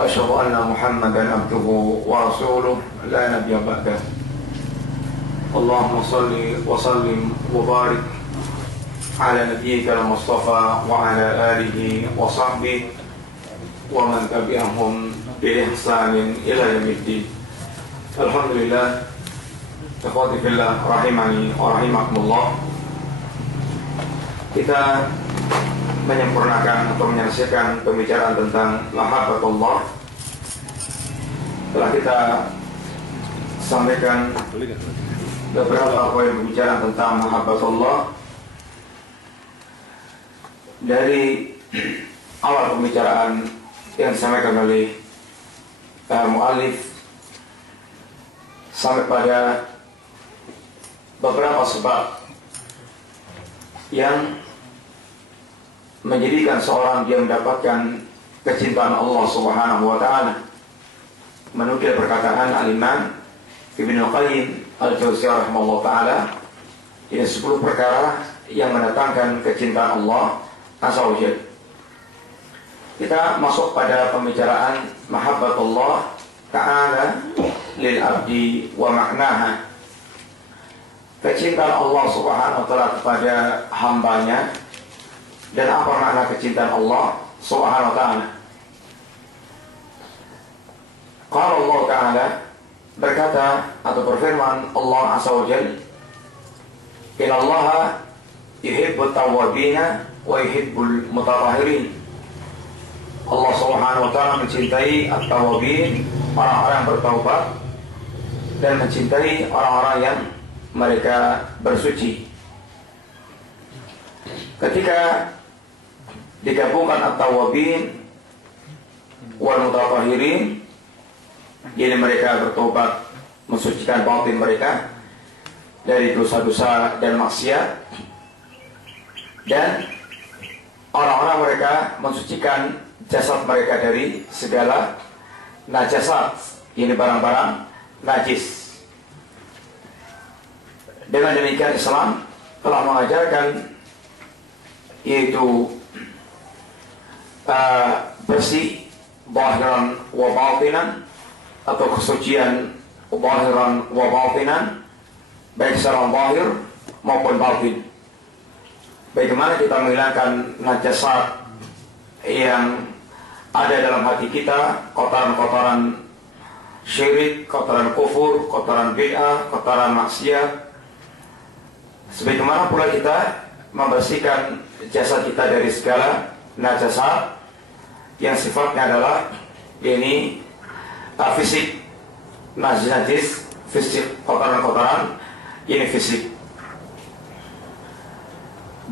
وأشهد أن محمدا عبده ورسوله لا نبي بعده. اللهم صل وسلم وبارك على نبيك المصطفى وعلى آله وصحبه ومن تبعهم بإحسان إلى يوم الدين. Alhamdulillah, ikhwati fillah rahimani wa rahimakumullah. Kita menyempurnakan atau menyelesaikan pembicaraan tentang mahabbatullah. Telah kita sampaikan beberapa poin pembicaraan tentang mahabbatullah. Dari awal pembicaraan yang disampaikan oleh muallif sampai pada beberapa sebab yang menjadikan seorang dia mendapatkan kecintaan Allah Subhanahu wa taala. Menukil perkataan Al-Imam Ibnu Qayyim Al-Jauziyah rahimahullah taala, ini 10 perkara yang mendatangkan kecintaan Allah Azza wa Jalla. Kita masuk pada pembicaraan mahabbatullah ta'ala lil abdi wa maknaha. Kecintaan Allah Subhanahu wa taala kepada hambanya dan apa makna kecintaan Allah Subhanahu wa taala. Qala Allah taala, berkata atau berfirman Allah Azza wa Jalla, "Inna Allaha yuhibbut tawwabina wa yuhibbul mutatahhirin." Allah Subhanahu wa taala mencintai at-tawwabin, orang-orang yang bertaubat, dan mencintai orang-orang yang mereka bersuci. Ketika digabungkan at-tawwabin wal mutatahhirin, jadi mereka bertobat, mensucikan batin mereka dari dosa-dosa dan maksiat, dan orang-orang mereka mensucikan jasad mereka dari segala najasat, ini barang-barang najis. Dengan demikian Islam telah mengajarkan yaitu bersih zahiran wa batinan, atau kesucian zahiran wa batinan, baik secara zahir maupun batin. Bagaimana kita menghilangkan najasat yang ada dalam hati kita, kotoran-kotoran syirik, kotoran kufur, kotoran bid'ah, kotoran maksiat. Sebagaimana pula kita membersihkan jasad kita dari segala najasat yang sifatnya adalah ini fisik, najis, fisik, kotoran-kotoran ini fisik.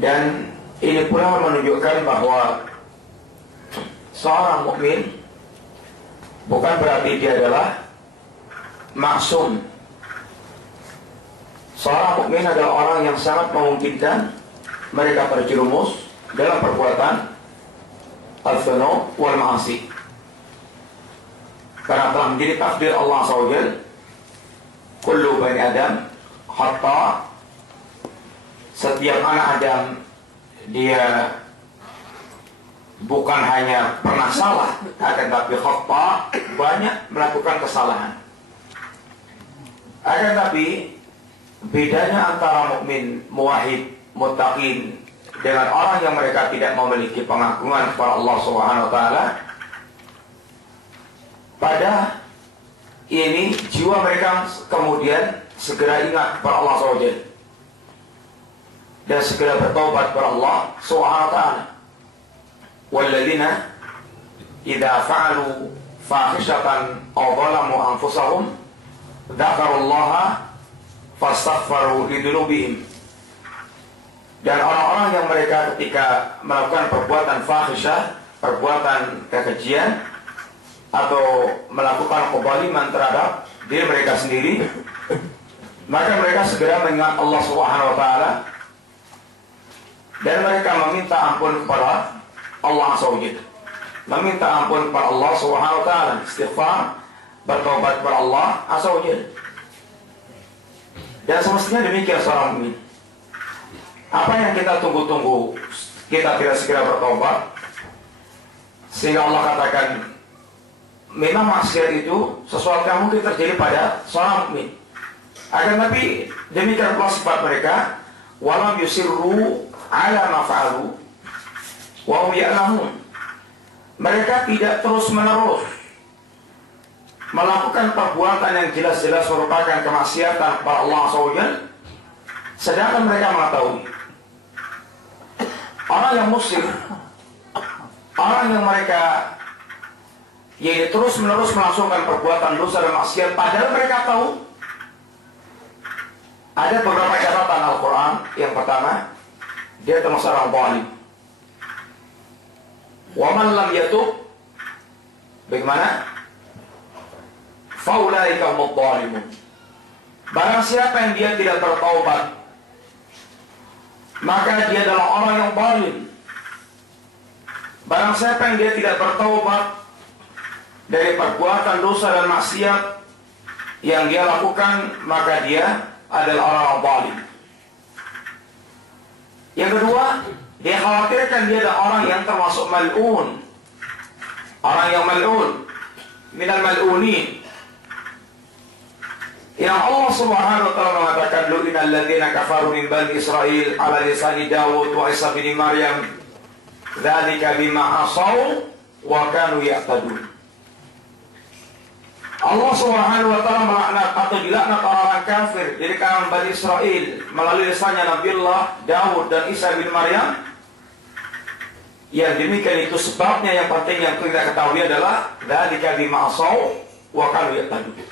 Dan ini pula menunjukkan bahwa seorang mukmin bukan berarti dia adalah maksum. Seorang mukmin adalah orang yang sangat memungkinkan mereka terjerumus dalam perbuatan al-dzunub wal ma'asi. Karena telah menjadi takdir Allah SWT, kullu bani Adam hatta, setiap anak Adam dia bukan hanya pernah salah, akan tapi khata, banyak melakukan kesalahan. Akan tapi bedanya antara mukmin, muwahhid, muttaqin dengan orang yang mereka tidak memiliki pengagungan kepada Allah Subhanahu wa taala, pada ini jiwa mereka kemudian segera ingat kepada Allah SWT dan segera bertobat kepada Allah Subhanahu wa taala. Walladzina idza fa'alu fahishatan aw zalamu anfusahum dzakarullaha fastaghfaru lidzunubihim. Dan orang-orang yang mereka ketika melakukan perbuatan fahisyah, perbuatan kekejian, atau melakukan kezaliman terhadap diri mereka sendiri, maka mereka segera mengingat Allah Subhanahu wa taala dan mereka meminta ampun kepada Allah SWT, meminta ampun kepada Allah Subhanahu wa taala, istighfar, bertobat kepada Allah SWT. Dan semestinya demikian seorang mukmin. Apa yang kita tunggu-tunggu, kita tidak segera bertobat, sehingga Allah katakan memang maksiat itu sesuatu yang mungkin terjadi pada seorang mukmin. Akan tapi demikian pula sifat mereka, walam yusirru ala ma fa'alu wa hum ya'lamun. Mereka tidak terus-menerus melakukan perbuatan yang jelas-jelas merupakan kemaksiatan kepada Allah SWT, sedangkan mereka mengetahui. Orang yang muslim, orang yang mereka yaitu terus-menerus melangsungkan perbuatan dosa dan maksiat, padahal mereka tahu. Ada beberapa catatan Al-Quran. Yang pertama, dia termasuk orang zalim. Wa man lam yatub, bagaimana? Faulaika humudz zalimun. Barang siapa yang dia tidak bertaubat, maka dia adalah orang yang zalim. Barang siapa yang dia tidak bertaubat dari perbuatan dosa dan maksiat yang dia lakukan, maka dia adalah orang zalim. Yang kedua, dia khawatirkan dia adalah orang yang termasuk mal'un. Orang yang mal'un, minal mal'unin. Yang Allah Subhanahu wa taala mengatakan, lu'inal ladzina kafaru min bani Israil ala lisani Dawud wa Isa bin Maryam, dzalika bima asaw wa kanu ya'tadun. Allah Subhanahu wa taala melaknat atau dilaknat orang-orang kafir dari kalangan Bani Israel melalui lisannya Nabiullah Daud dan Isa bin Maryam. Yang demikian itu sebabnya yang penting yang kita ketahui adalah dzalika bima asaw wa kanu ya'tadun.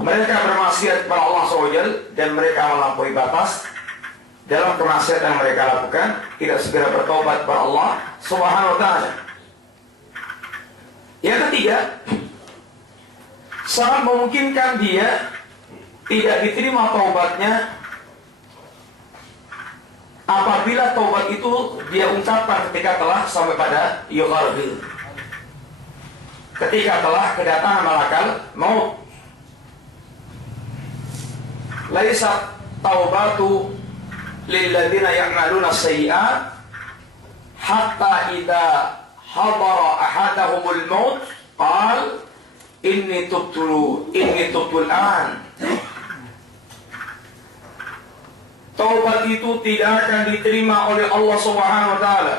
Mereka bermaksiat kepada Allah SWT dan mereka melampaui batas dalam kemaksiatan yang mereka lakukan, tidak segera bertobat kepada Allah Subhanahu wa taala. Yang ketiga, sangat memungkinkan dia tidak diterima taubatnya apabila taubat itu dia ungkapkan ketika telah sampai pada yugharghil, ketika telah kedatangan malakal maut. Laisa taubatu lilladzina ya'maluna sayyi'at hatta idza hadara ahadahumul maut qal inni tubtul an. Taubat itu tidak akan diterima oleh Allah Subhanahu wa taala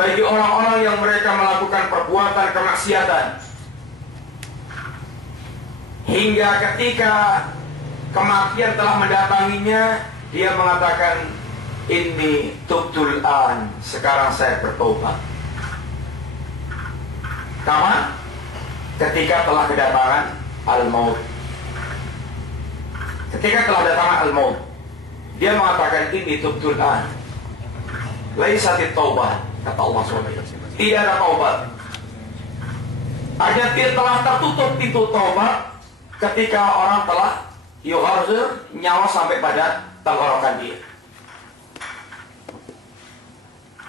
bagi orang-orang yang mereka melakukan perbuatan kemaksiatan hingga ketika kematian telah mendatanginya, dia mengatakan inni tubtul an, sekarang saya bertobat. Kapan? Ketika telah kedatangan al-maut. Ketika telah datang al-maut, dia mengatakan ini tubtul an. Laisatit taubah, kata Allah SWT. Tidak ada taubat. Hanya dia telah tertutup pintu taubat ketika orang telah yugharghir, nyawa sampai pada tenggorokan dia.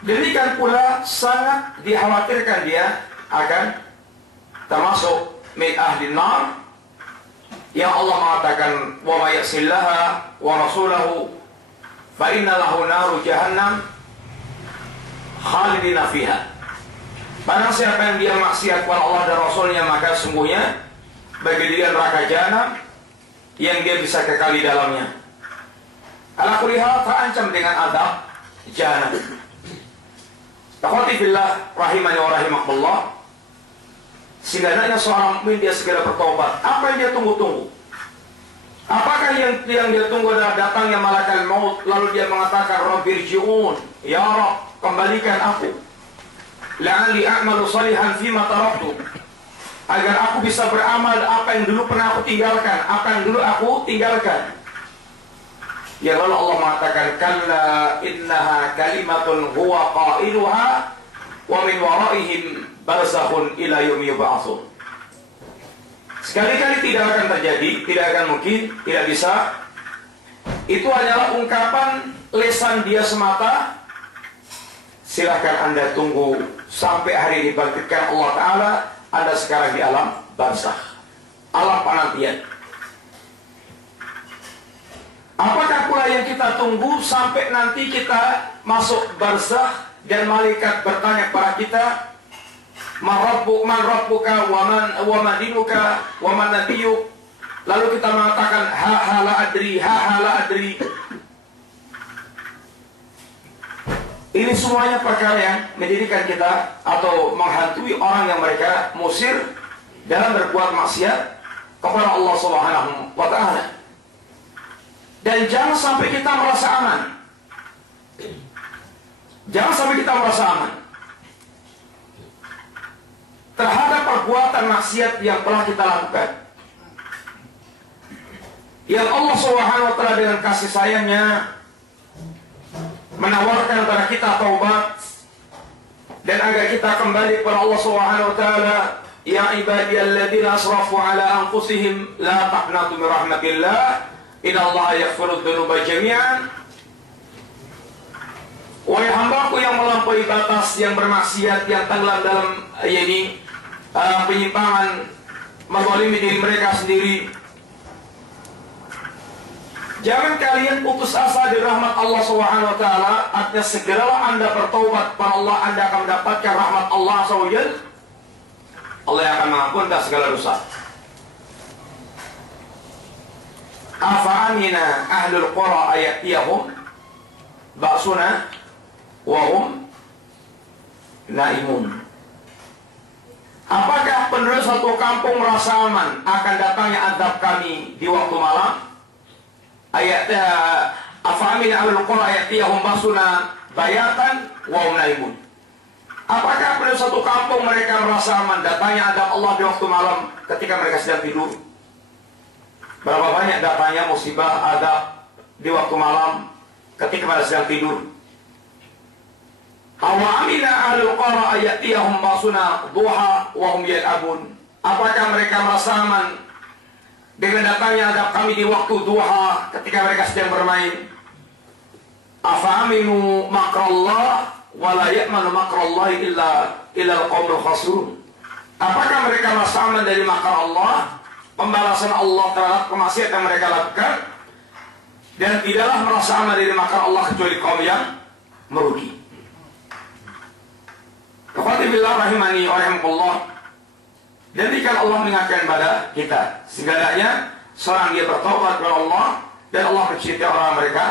Demikian pula sangat dikhawatirkan dia akan termasuk min ahli nar yang Allah mengatakan wa may yasillaha wa rasulahu fa inna lahu naru jahannam khalidina fiha. Barang siapa yang dia maksiat kepada Allah dan Rasulnya, maka sungguhnya bagi dia neraka jahanam yang dia bisa kekal di dalamnya. Ala kulli hal terancam dengan adab jahanam. Takwati fillah rahimani wa rahimakumullah. Sehingga hendaknya seorang mukmin dia segera bertobat. Apa yang dia tunggu-tunggu? Apakah yang dia tunggu adalah datangnya malaikat maut lalu dia mengatakan rabbirji'un, ya Rabb, kembalikan aku, la'alli a'malu salihan fima taraktu, agar aku bisa beramal apa yang dulu pernah aku tinggalkan, apa yang dulu aku tinggalkan. Ya lalu Allah mengatakan kalla innaha kalimatun huwa qailuha wa min waraihim barzakhun ila yaumi yub'atsun. Sekali-kali tidak akan terjadi, tidak akan mungkin, tidak bisa. Itu hanyalah ungkapan lisan dia semata. Silahkan Anda tunggu sampai hari dibangkitkan Allah Ta'ala. Anda sekarang di alam barzakh, alam penantian. Apakah pula yang kita tunggu sampai nanti kita masuk barzakh dan malaikat bertanya kepada kita, man rabbuka wa man dinuka wa man nabiyuk. Lalu kita mengatakan ha la adri. Ini semuanya perkara yang menjadikan kita atau menghantui orang yang mereka musir dalam berbuat maksiat kepada Allah Subhanahu wa taala. Dan jangan sampai kita merasa aman. Jangan sampai kita merasa aman terhadap perbuatan maksiat yang telah kita lakukan. Yang Allah Subhanahu wa taala dengan kasih sayangnya menawarkan kepada kita taubat dan agar kita kembali kepada Allah Subhanahu wa taala. Ya ibadiyalladzina asrafu ala anfusihim la taqnatu min rahmatillah innallaha yaghfiru dzunuba jami'an. Wahai hambaku yang melampaui batas, yang bermaksiat, yang tenggelam dalam penyimpangan, menzalimi diri mereka sendiri, jangan kalian putus asa dari rahmat Allah Subhanahu wa taala. Artinya segeralah Anda bertaubat kepada Allah, Anda akan mendapatkan rahmat Allah SWT. Allah yang akan mengampunkan segala dosa. Afa amina ahlul qura ayatiyahum ba'suna wa hum naimun. Apakah penduduk satu kampung merasa aman akan datangnya azab kami di waktu malam? Ayatnya afamin ahlul qura ayatiyahum basuna bayatan wa hum naimun. Apakah pada suatu kampung mereka merasa aman datangnya adab Allah di waktu malam ketika mereka sedang tidur? Berapa banyak datangnya musibah adab di waktu malam ketika mereka sedang tidur? Awamina ahlul qura ayatiyahum basuna duha wa hum yal'abun. Apakah mereka merasa aman dengan datangnya adab kami di waktu duha ketika mereka sedang bermain? Afa'aminu makrallah wa la ya'manu makrallahi illa al-qawmul khasirun. Apakah mereka merasa aman dari makar Allah, pembalasan Allah terhadap kemaksiatan yang mereka lakukan, dan tidaklah merasa aman dari makar Allah kecuali kaum yang merugi. Qatibillah rahimani wa rahimakumullah. Demikian Allah mengingatkan pada kita, segalanya seorang dia bertaubat kepada Allah dan Allah mencintai orang mereka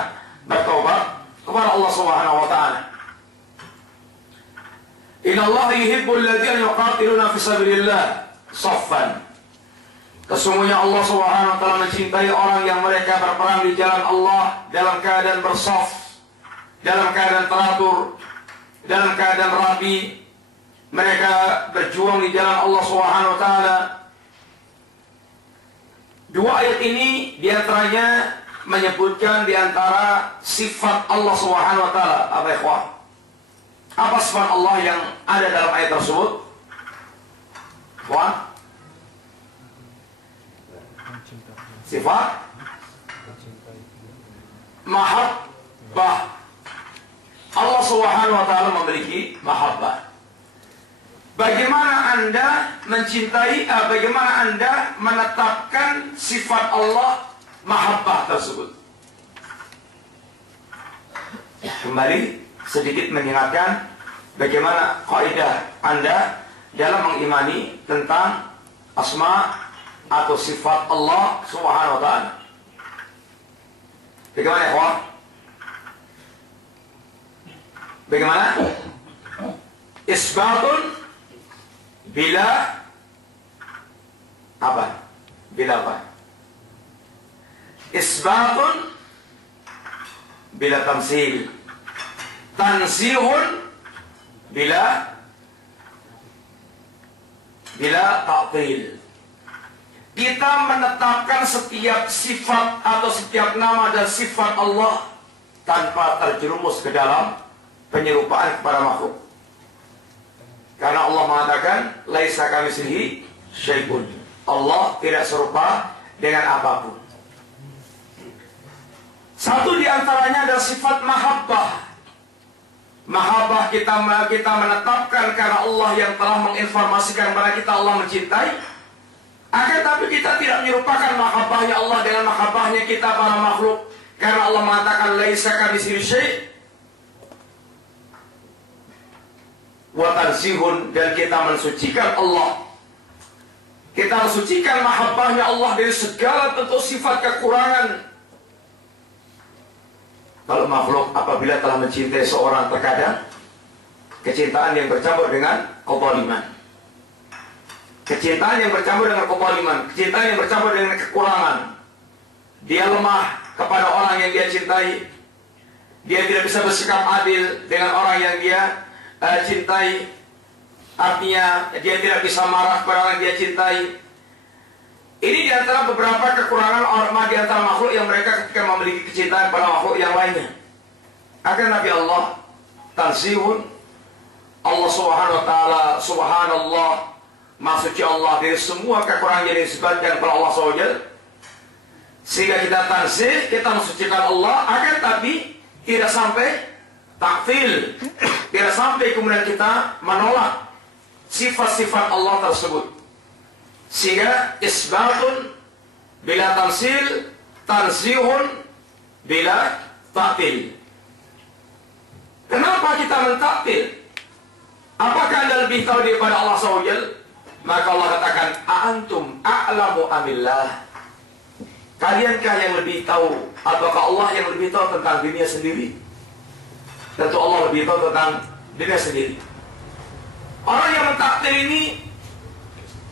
bertaubat kepada Allah Subhanahu wa taala. Innallaha yuhibbul ladzina yuqatiluna fi sabilillah shaffan. Sesungguhnya Allah Subhanahu wa taala mencintai orang yang mereka berperang di jalan Allah dalam keadaan bersaf, dalam keadaan teratur, dalam keadaan rapi. Mereka berjuang di jalan Allah Subhanahu wa taala. Dua ayat ini diantaranya menyebutkan diantara sifat Allah Subhanahu wa taala. Apa ikhwah? Apa sifat Allah yang ada dalam ayat tersebut? Ikhwah? Sifat mahabbah. Allah Subhanahu wa taala memiliki mahabbah. Bagaimana Anda mencintai, bagaimana Anda menetapkan sifat Allah mahabbah tersebut? Kembali sedikit mengingatkan bagaimana kaidah Anda dalam mengimani tentang asma atau sifat Allah Subhanahu wa taala. Bagaimana ya, bagaimana? Isbatun bila apa? Bila apa? Isbatun bila tamsil. Tansihun bila ta'til. Kita menetapkan setiap sifat atau setiap nama dan sifat Allah tanpa terjerumus ke dalam penyerupaan kepada makhluk. Karena Allah mengatakan laisa kamitslihi syai'un. Allah tidak serupa dengan apapun. Satu di antaranya adalah sifat mahabbah. Mahabbah kita menetapkan karena Allah yang telah menginformasikan kepada kita Allah mencintai. Akan tapi kita tidak menyerupakan mahabbahnya Allah dengan mahabbahnya kita para makhluk. Karena Allah mengatakan laisa kamitslihi syai'. wa tansihun, dan kita mensucikan Allah. Kita mensucikan mahabbahnya Allah dari segala bentuk sifat kekurangan. Kalau makhluk apabila telah mencintai seorang, terkadang kecintaan yang bercampur dengan kezaliman. Kecintaan yang bercampur dengan kezaliman, kecintaan yang bercampur dengan kekurangan. Dia lemah kepada orang yang dia cintai. Dia tidak bisa bersikap adil dengan orang yang dia cintai. Artinya dia tidak bisa marah kepada orang yang dia cintai. Ini diantara beberapa kekurangan orang di antara makhluk yang mereka ketika memiliki kecintaan pada makhluk yang lainnya. Akan Nabi Allah tansihun, Allah subhanahu wa ta'ala, subhanallah, maha suci Allah dari semua kekurangan yang disebutkan kepada Allah SWT. Sehingga kita tansih, kita mensucikan Allah, akan tapi tidak sampai takfil, tidak sampai kemudian kita menolak sifat-sifat Allah tersebut. Sehingga isbatun bila tansil, tansihun bila taktil. Kenapa kita mentaktil? Apakah Anda lebih tahu daripada Allah SWT? Maka Allah katakan, a'antum a'lamu amillah. Kaliankah yang lebih tahu? Apakah Allah yang lebih tahu tentang dirinya sendiri? Tentu Allah lebih tahu tentang dirinya sendiri. Orang yang mentaktil ini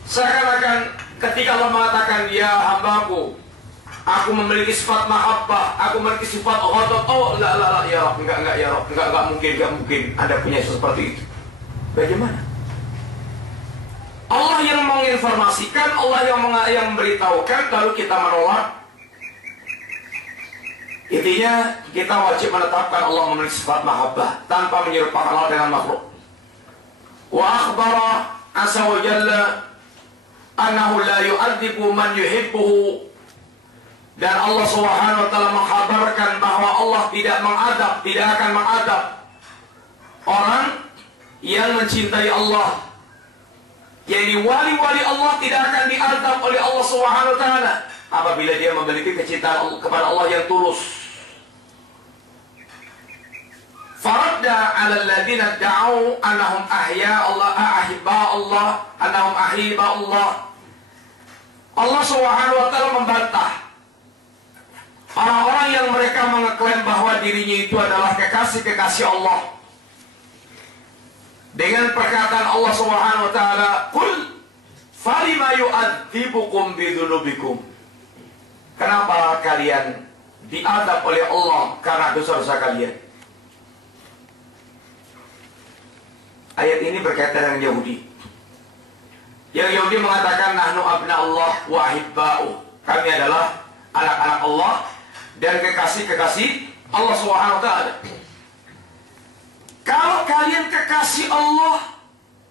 seakan-akan ketika Allah mengatakan, ya hambaku, aku memiliki sifat mahabbah, aku memiliki sifat ghadab. Oh, la, ya Rabb, enggak ya Rabb, enggak mungkin Anda punya seperti itu. Bagaimana? Allah yang menginformasikan, Allah yang memberitahukan, lalu kita menolak. Intinya kita wajib menetapkan Allah memiliki sifat mahabbah tanpa menyerupakan Allah dengan makhluk. Wa akhbara azza wa jalla annahu la yu'adzibu man yuhibbuhu, dan Allah Subhanahu wa ta'ala mengkhabarkan bahwa Allah tidak akan mengadab orang yang mencintai Allah. Jadi wali-wali Allah tidak akan diadab oleh Allah Subhanahu wa ta'ala apabila dia memiliki kecintaan kepada Allah yang tulus. Faradda 'ala alladziina da'u annahum ahya Allah, ahibba Allah, annahum ahibba Allah. Allah Subhanahu wa ta'ala membantah orang-orang yang mereka mengeklaim bahwa dirinya itu adalah kekasih-kekasih Allah dengan perkataan Allah Subhanahu wa ta'ala, qul falima yu'adzibukum bidzunubikum. Kenapa kalian diadab oleh Allah karena dosa-dosa kalian? Ayat ini berkaitan dengan Yahudi. Yang Yahudi mengatakan, nahnu abna Allah wa ahibba'u. Kami adalah anak-anak Allah dan kekasih-kekasih Allah Subhanahu wa ta'ala. Kalau kalian kekasih Allah,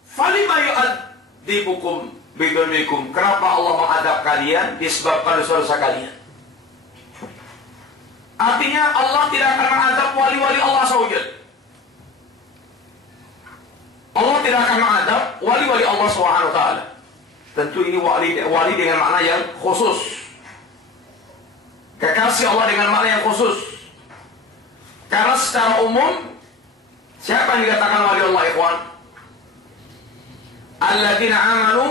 falima yu'adzibukum bidzunubikum. Kenapa Allah mengadab kalian disebabkan dosa-dosa kalian? Artinya Allah tidak akan mengadab wali-wali Allah SWT. Allah tidak akan mengadab wali-wali Allah SWT. Tentu ini wali dengan makna yang khusus. Kekasih Allah dengan makna yang khusus. Karena secara umum, siapa yang dikatakan wali Allah, ikhwan? Alladzina amanu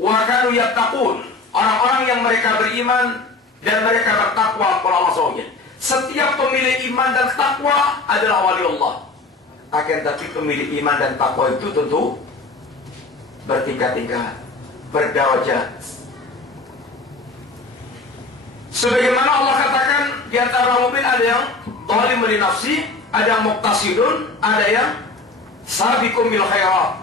wa kanu yattaqun. Orang-orang yang mereka beriman dan mereka bertakwa kepada Allah SWT. Setiap pemilik iman dan takwa adalah wali Allah. Akan tapi pemilik iman dan takwa itu tentu bertingkat-tingkat, berdarajat. Sebagaimana Allah katakan, di antara mukmin ada yang zalim li nafsi, ada yang muqtasidun, ada yang sabiqum bil khairat.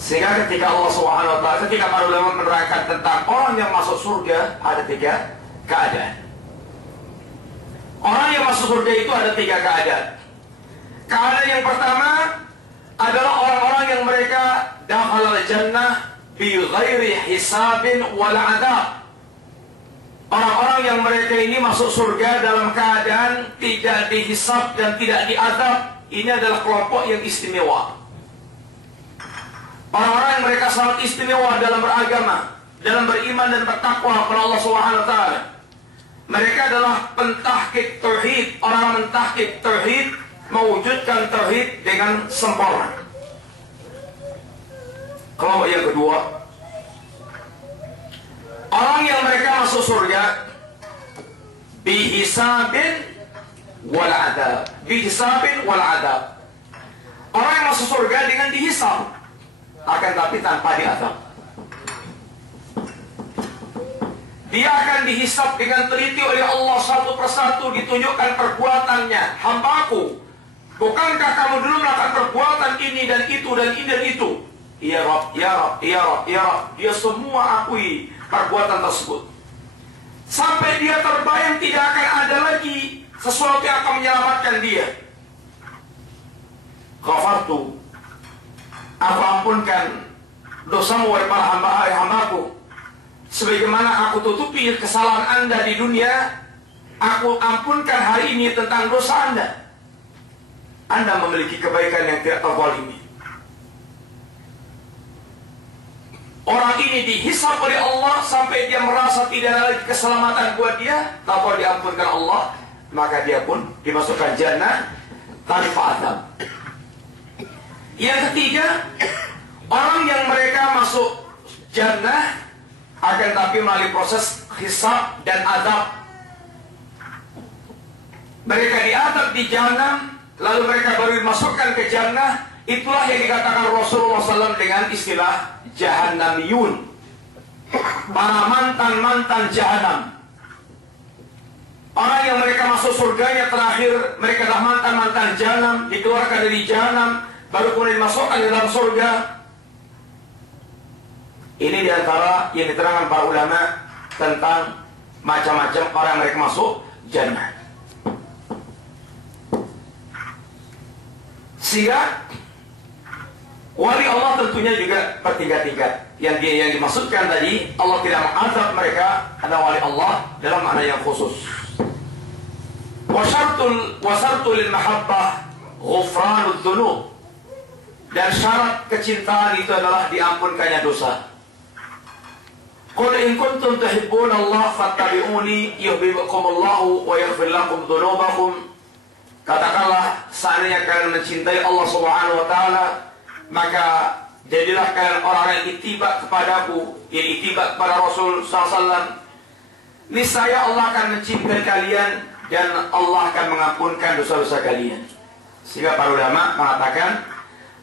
Sehingga ketika Allah Subhanahu wa ta'ala, ketika para ulama menerangkan tentang orang yang masuk surga, ada 3 keadaan. Orang yang masuk surga itu ada 3 keadaan. Keadaan yang pertama adalah orang-orang yang mereka dakhalal jannah bi ghairi hisabin wal adab. Orang-orang yang mereka ini masuk surga dalam keadaan tidak dihisab dan tidak diadab. Ini adalah kelompok yang istimewa. Orang-orang yang mereka sangat istimewa dalam beragama, dalam beriman dan bertakwa kepada Allah Subhanahu wa ta'ala. Mereka adalah pentahqiq tauhid, orang mentahqiq tauhid, mewujudkan tauhid dengan sempurna. Kelompok yang kedua, orang yang mereka masuk surga bihisabin wal adab. Bihisabin wal adab. Orang yang masuk surga dengan dihisab, akan tapi tanpa diazab. Dia akan dihisab dengan teliti oleh Allah satu persatu, ditunjukkan perbuatannya. Hambaku, bukankah kamu dulu melakukan perbuatan ini dan itu dan ini dan itu? Ya Rabb, ya Rabb, ya Rabb, ya Rabb. Dia semua akui perbuatan tersebut. Sampai dia terbayang tidak akan ada lagi sesuatu yang akan menyelamatkan dia. Ghafartu, aku ampunkan dosamu wahai para hambaku. Sebagaimana aku tutupi kesalahan Anda di dunia, aku ampunkan hari ini tentang dosa Anda. Anda memiliki kebaikan yang tidak terzalimi. Orang ini dihisab oleh Allah sampai dia merasa tidak ada lagi keselamatan buat dia. Tanpa diampunkan Allah, maka dia pun dimasukkan jannah tanpa azab. Yang ketiga, orang yang mereka masuk jannah akan tapi melalui proses hisab dan azab. Mereka diazab di jahannam, lalu mereka baru dimasukkan ke jannah. Itulah yang dikatakan Rasulullah SAW dengan istilah jahannamiyun, para mantan-mantan jahannam. Orang yang mereka masuk surganya terakhir, mereka adalah mantan-mantan jahannam, dikeluarkan dari jahannam, baru kemudian dimasukkan ke dalam surga. Ini diantara yang diterangkan para ulama tentang macam-macam orang yang mereka masuk jannah. Sehingga wali Allah tentunya juga bertingkat-tingkat. Yang dimaksudkan tadi, Allah tidak mengazab mereka, ada wali Allah dalam makna yang khusus. Wasartul lil mahabbah ghufranud dzunub. Dan syarat kecintaan itu adalah diampunkannya dosa. Qul in kuntum tuhibbuna Allah fattabi'uni yuhibbukumullahu wa yaghfir lakum dzunubakum. Katakanlah, seandainya kalian mencintai Allah Subhanahu wa taala, maka jadilah kalian orang yang ittiba kepadaku, yang ittiba kepada Rasul SAW. Niscaya Allah akan mencintai kalian dan Allah akan mengampunkan dosa-dosa kalian. Sehingga para ulama mengatakan,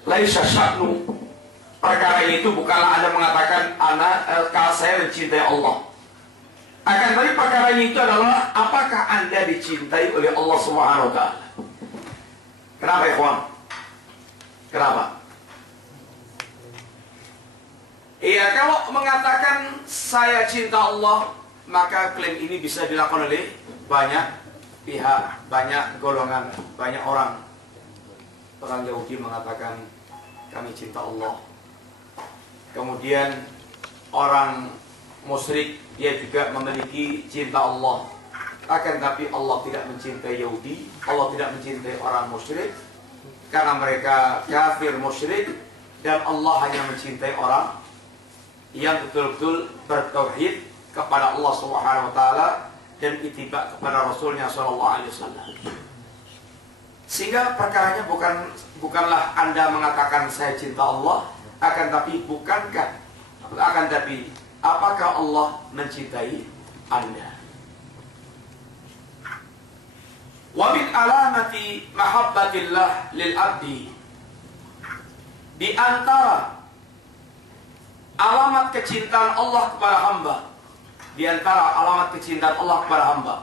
laisa sya'nu, perkara itu bukanlah Anda mengatakan kalau saya mencintai Allah. Akan tapi perkara itu adalah apakah Anda dicintai oleh Allah Subhanahu wa taala. Kenapa ikhwan? Kenapa? Iya, kalau mengatakan saya cinta Allah, maka klaim ini bisa dilakukan oleh banyak pihak, banyak golongan, banyak orang. Orang Yahudi mengatakan kami cinta Allah. Kemudian orang musyrik dia juga memiliki cinta Allah. Akan tapi Allah tidak mencintai Yahudi, Allah tidak mencintai orang musyrik karena mereka kafir musyrik, dan Allah hanya mencintai orang yang betul-betul bertauhid kepada Allah Subhanahu wa taala dan ittiba kepada Rasulnya sallallahu alaihi wasallam. Sehingga perkaranya bukanlah Anda mengatakan saya cinta Allah, akan tapi apakah Allah mencintai Anda? Wa min alamati mahabbatillah lil abdi, di antara alamat kecintaan Allah kepada hamba, di antara alamat kecintaan Allah kepada hamba,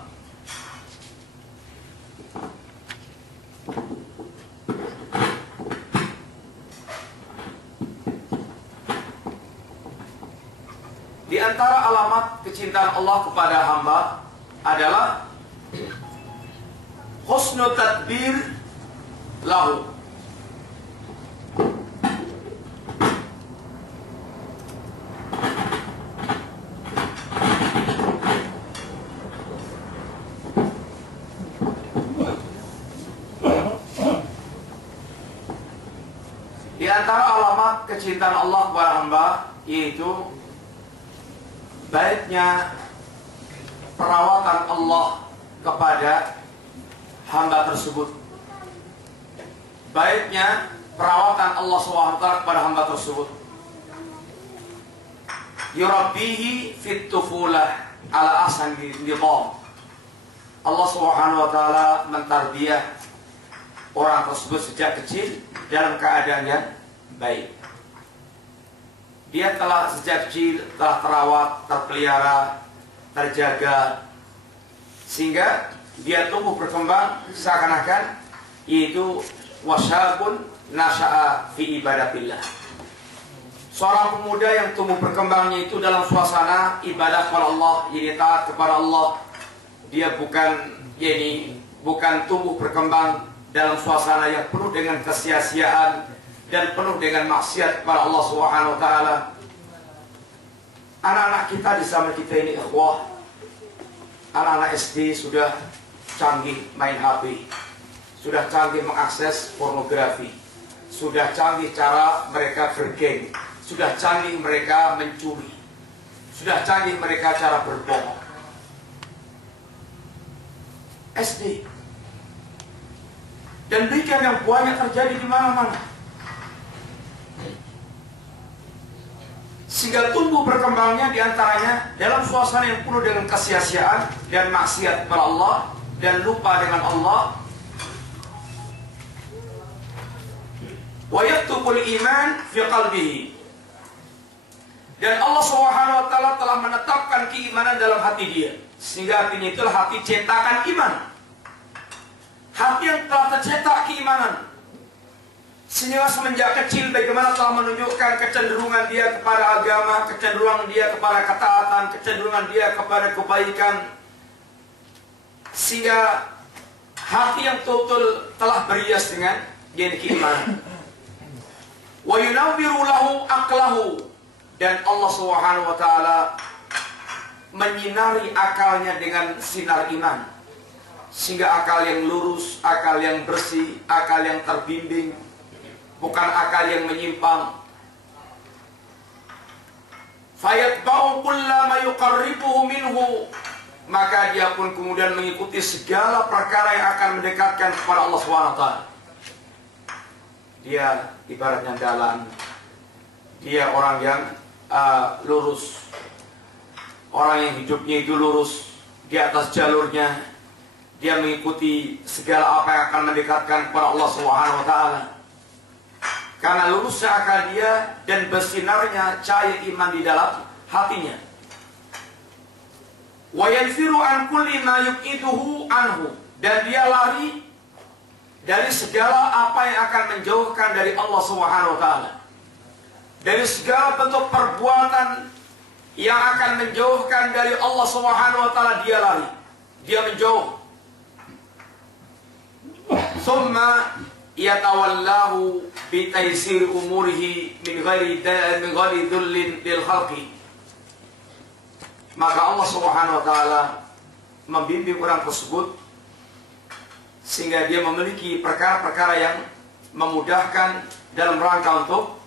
di antara alamat kecintaan Allah kepada hamba adalah husnul tadbir lahu. Di antara alamat kecintaan Allah kepada hamba yaitu baiknya perawatan Allah kepada hamba tersebut. Baiknya perawatan Allah SWT kepada hamba tersebut. yurabbihi fit tufulah ala ahsan nidham. Allah Subhanahu wa taala mentarbiyah orang tersebut sejak kecil dalam keadaan yang baik. Dia telah sejak kecil telah terawat, terpelihara, terjaga, sehingga dia tumbuh berkembang seakan-akan yaitu wasyabun nasya'a fi ibadatillah. Seorang pemuda yang tumbuh berkembangnya itu dalam suasana ibadah kepada Allah, yakni taat kepada Allah. Dia bukan tumbuh berkembang dalam suasana yang penuh dengan kesia-siaan dan penuh dengan maksiat kepada Allah Subhanahu wa taala. Anak-anak kita di zaman kita ini, ikhwah, anak-anak SD sudah canggih main HP, sudah canggih mengakses pornografi, sudah canggih cara mereka bergeng, sudah canggih mereka mencuri, sudah canggih mereka cara berbohong. SD. Dan demikian yang banyak terjadi di mana-mana. Sehingga tumbuh berkembangnya diantaranya dalam suasana yang penuh dengan kesia-siaan dan maksiat kepada Allah dan lupa dengan Allah. Wa yaktubul iman fi qalbihi. Dan Allah Subhanahu wa taala telah menetapkan keimanan dalam hati dia, sehingga hatinya itulah hati cetakan iman. Hati yang telah tercetak keimanan, sehingga semenjak kecil bagaimana telah menunjukkan kecenderungan dia kepada agama, kecenderungan dia kepada ketaatan, kecenderungan dia kepada kebaikan, sehingga hati yang total telah berhias dengan keimanan. Wa yunawwiru lahu aqlahu, dan Allah Subhanahu wa taala menyinari akalnya dengan sinar iman, sehingga akal yang lurus, akal yang bersih, akal yang terbimbing, bukan akal yang menyimpang. Fayatba'u kullama yuqarribuhu minhu, maka dia pun kemudian mengikuti segala perkara yang akan mendekatkan kepada Allah Subhanahu wa taala. Dia ibaratnya jalan, dia orang yang lurus, orang yang hidupnya itu lurus di atas jalurnya. Dia mengikuti segala apa yang akan mendekatkan kepada Allah Subhanahu wa taala. Karena lurusnya akal dia dan bersinarnya cahaya iman di dalam hatinya. Wa yanfiru an kulli ma yuqiduhu anhu, dan dia lari dari segala apa yang akan menjauhkan dari Allah Subhanahu wa taala. Dari segala bentuk perbuatan yang akan menjauhkan dari Allah Subhanahu wa taala, dia lari, dia menjauh. Summa yatawallahu bi taysir umurihi min ghairi dhullin lil khalqi. Maka Allah Subhanahu wa taala membimbing orang tersebut sehingga dia memiliki perkara-perkara yang memudahkan dalam rangka untuk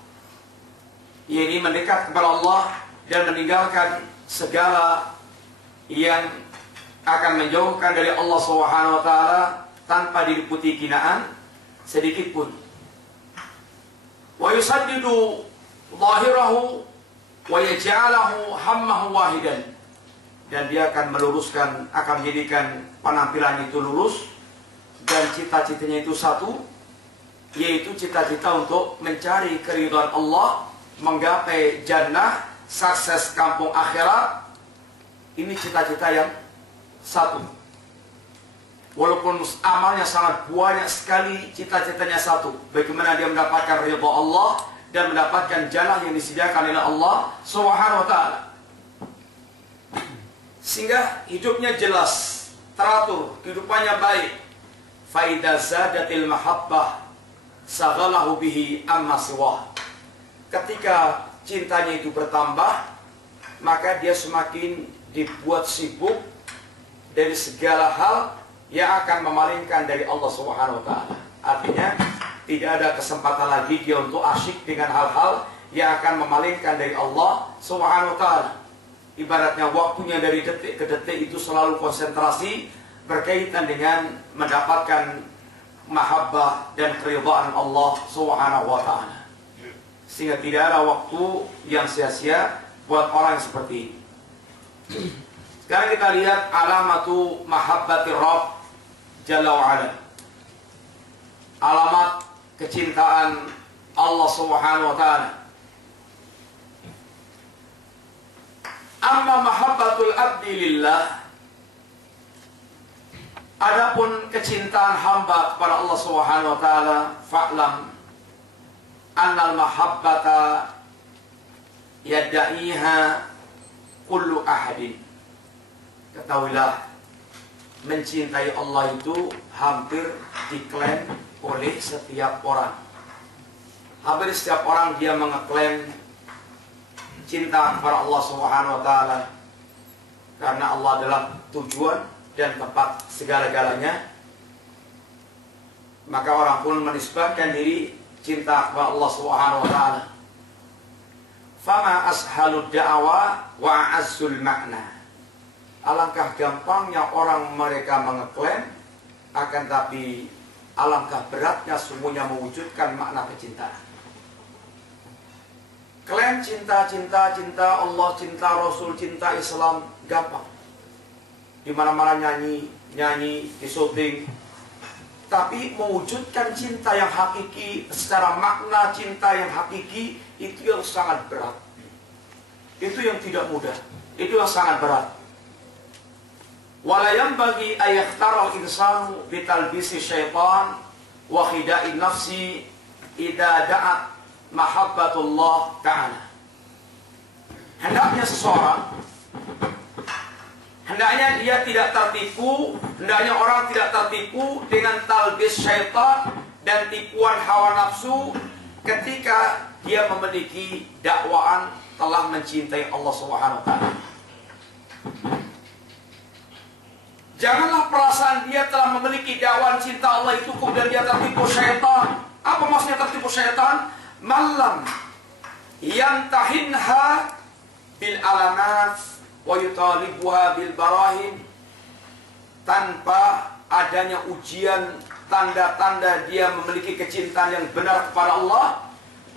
yakni mendekat kepada Allah dan meninggalkan segala yang akan menjauhkan dari Allah Subhanahu wa taala tanpa diliputi kinaan sedikit pun. Wa yusaddidu zahirahu wa yaj'alahu hammahu wahidan, dan dia akan meluruskan, akan menjadikan penampilan itu lurus dan cita-citanya itu satu, yaitu cita-cita untuk mencari keridhaan Allah, menggapai jannah, sukses kampung akhirat. Ini cita-cita yang satu. Walaupun amalnya sangat banyak sekali, cita-citanya satu, bagaimana dia mendapatkan ridha Allah dan mendapatkan jannah yang disediakan oleh Allah Subhanahu wa taala. Sehingga hidupnya jelas, teratur, kehidupannya baik. Fa idza zadatil mahabbah saghalahu bihi amma siwah. Ketika cintanya itu bertambah, maka dia semakin dibuat sibuk dari segala hal yang akan memalingkan dari Allah Subhanahu wa taala. Artinya tidak ada kesempatan lagi dia untuk asyik dengan hal-hal yang akan memalingkan dari Allah Subhanahu wa taala. Ibaratnya waktunya dari detik ke detik itu selalu konsentrasi berkaitan dengan mendapatkan mahabbah dan keridhaan Allah Subhanahu wa taala. Sehingga tidak ada waktu yang sia-sia buat orang yang seperti ini. Sekarang kita lihat alamatu mahabbatir Rabb Jalla wa'ala, alamat kecintaan Allah Subhanahu wa ta'ala. Amma mahabbatul abdi lillah, adapun kecintaan hamba kepada Allah Subhanahu wa ta'ala, fa'lam annal mahabbata yadda'iha kullu ahadin. Ketahuilah, mencintai Allah itu hampir diklaim oleh setiap orang. Hampir setiap orang dia mengeklaim cinta kepada Allah Subhanahu wa ta'ala, karena Allah adalah tujuan dan tempat segala-galanya. Maka orang pun menisbatkan diri cinta kepada Allah Subhanahu wa ta'ala. Fama ashalud da'wa wa azzul makna. Alangkah gampangnya orang mereka mengeklaim, akan tapi alangkah beratnya semuanya mewujudkan makna kecintaan. Klaim cinta Allah, cinta Rasul, cinta Islam gampang. Di mana-mana nyanyi, di syuting. Tapi mewujudkan cinta yang hakiki, secara makna cinta yang hakiki, itu yang sangat berat. Itu yang tidak mudah. Itu yang sangat berat. Wala yanbaghi ayakhtaral insanu bitalbisi syaitan wa khida'in nafsi idza da'at mahabbatullah ta'ala. Hendaknya seseorang, hendaknya dia tidak tertipu, hendaknya orang tidak tertipu dengan talbis syaitan dan tipuan hawa nafsu ketika dia memiliki dakwaan telah mencintai Allah Subhanahu wa ta'ala. Janganlah perasaan dia telah memiliki dakwaan cinta Allah itu kemudian dia tertipu syaitan. Apa maksudnya tertipu syaitan? Malam yang tahinha bil alamat wa yutalibuha bil barahin, tanpa adanya ujian, tanda-tanda dia memiliki kecintaan yang benar kepada Allah,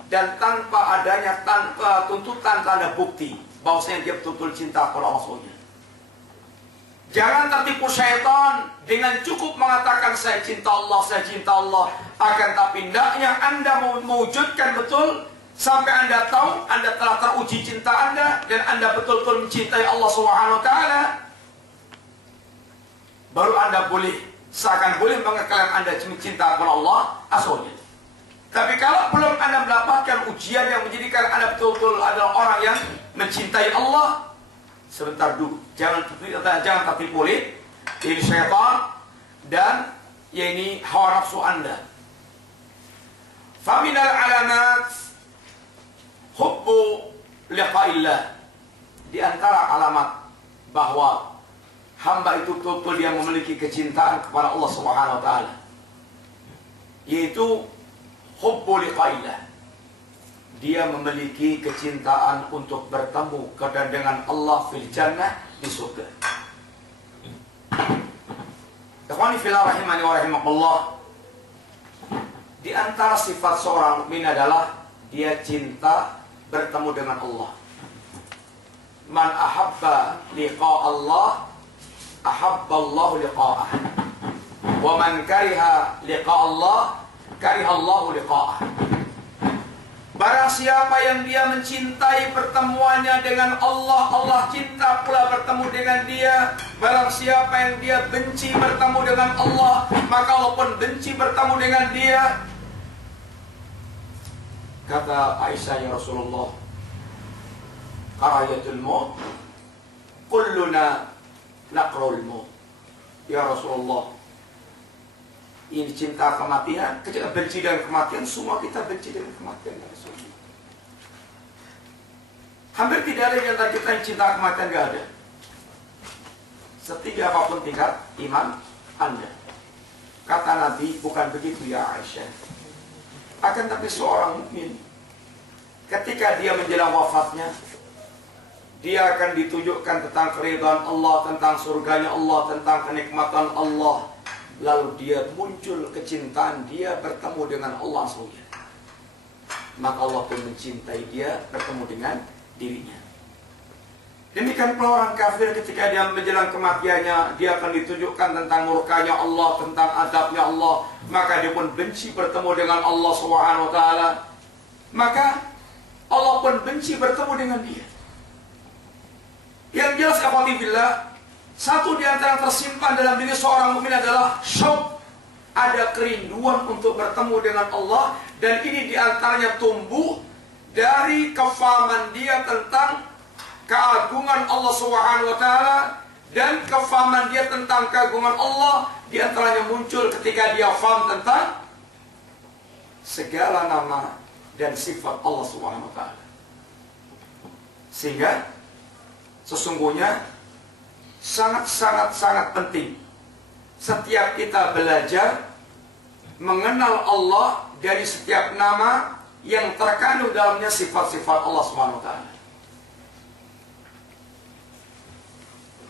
dan tanpa tuntutan tanda bukti bahwasanya dia betul-betul cinta kepada Allah SWT. Jangan tertipu syaitan dengan cukup mengatakan saya cinta Allah, akan tapi hendaknya Anda mewujudkan betul sampai Anda tahu Anda telah teruji cinta Anda dan Anda betul-betul mencintai Allah Subhanahu wa ta'ala. Baru Anda seakan boleh mengeklaim Anda cinta kepada Allah asalnya. Tapi kalau belum Anda mendapatkan ujian yang menjadikan Anda betul-betul adalah orang yang mencintai Allah, sebentar dulu, jangan tertipu oleh ini syaitan dan ini hawa nafsu Anda. Faminal alamat hubbu liqa'illah, di antara alamat bahwa hamba itu betul-betul dia memiliki kecintaan kepada Allah Subhanahu wa ta'ala, yaitu hubbu liqa'illah, dia memiliki kecintaan untuk bertemu dengan Allah fil jannah, di surga. Ikhwani fillah rahimani wa rahimakumullah, di antara sifat seorang mukmin adalah dia cinta bertemu dengan Allah. Man ahabba liqa Allah ahabba Allah liqa'ah, wa man kariha liqa Allah kariha Allah liqa'ah. Barang siapa yang dia mencintai pertemuannya dengan Allah, Allah cinta pula bertemu dengan dia. Barang siapa yang dia benci bertemu dengan Allah, maka Allah pun benci bertemu dengan dia. Kata Aisyah, ya Rasulullah, karayatul maut kulluna naqrul maut. Ya Rasulullah, ini cinta kematian, ketika benci dengan kematian, semua kita benci dengan kematian. Hampir tidak ada yang antara kita yang cinta kematian, gak ada. Setinggi apapun tingkat iman Anda. Kata Nabi, bukan begitu ya Aisyah. Akan tapi seorang mukmin, ketika dia menjelang wafatnya, dia akan ditunjukkan tentang keridhaan Allah, tentang surganya Allah, tentang kenikmatan Allah. Lalu dia muncul kecintaan dia bertemu dengan Allah SWT. Maka Allah pun mencintai dia bertemu dengan dirinya. Demikian pula orang kafir ketika dia menjelang kematiannya, dia akan ditunjukkan tentang murkanya Allah, tentang azabnya Allah, maka dia pun benci bertemu dengan Allah Subhanahu wa taala. Maka Allah pun benci bertemu dengan dia. Yang jelas akhwati billah, satu di antara yang tersimpan dalam diri seorang mukmin adalah syauq, ada kerinduan untuk bertemu dengan Allah, dan ini di antaranya tumbuh dari kefahaman dia tentang keagungan Allah Subhanahu wa taala, dan kefahaman dia tentang keagungan Allah di antaranya muncul ketika dia faham tentang segala nama dan sifat Allah Subhanahu wa taala. Sehingga sesungguhnya sangat penting setiap kita belajar mengenal Allah dari setiap nama yang terkandung dalamnya sifat-sifat Allah Subhanahu wa taala.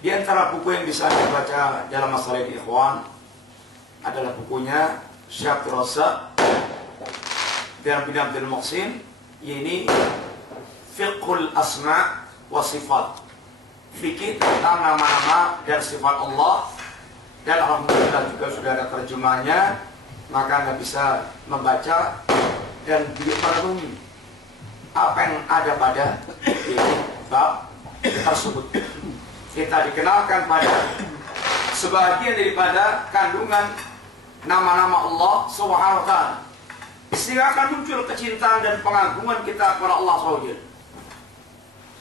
Di antara buku yang bisa Anda baca dalam masalah ini, ikhwan, adalah bukunya Syekh Raza dan bin Abdul Muhsin, ini Fiqhul Asma wa Sifat, fikih tentang nama-nama dan sifat Allah, dan alhamdulillah juga sudah ada terjemahnya, maka Anda bisa membaca dan diperenungi apa yang ada pada ini bab tersebut. Kita dikenalkan pada sebagian daripada kandungan nama-nama Allah Subhanahu wa taala, sehingga akan muncul kecintaan dan pengagungan kita kepada Allah SWT.